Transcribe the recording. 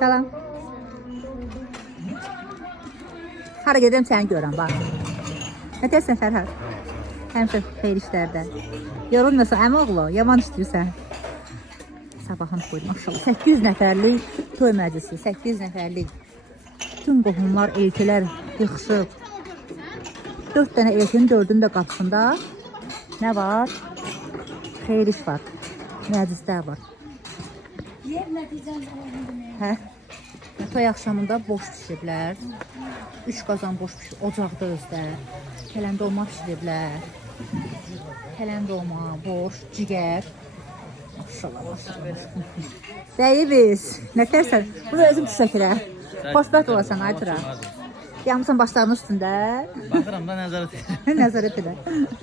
Salam. Hara gedirəm səni görəm, bax. Nə deyirsən Fərhad? Həmişə xeyir işlərdə. Yorulmuyorsan əmi oğlu, yaman istəyirsən. Sabahını koydum, maşallah. 800 nəfərlik toy məclisi, 800 nəfərlik. Bütün qohumlar, elçilər yığışıb. 4 dənə elçinin 4'ünün də qapısında nə var? Xeyir iş var. Məclislər var. Hə? Toy axşamında boş pişiriblər. 3 qazan boş pişir, ocaqda özdə. Kələn dolma pişiriblər. Kələn dolma, boş, cigər. Maşallah, maşallah. Dəyibiz. Nə tərsən? Bunu özüm çəkirəm. Xoşbəxt olasan, Aytıra. Yalnızsan başlarının üstündə. Baxıram da nəzarət edir. Nəzarət edir.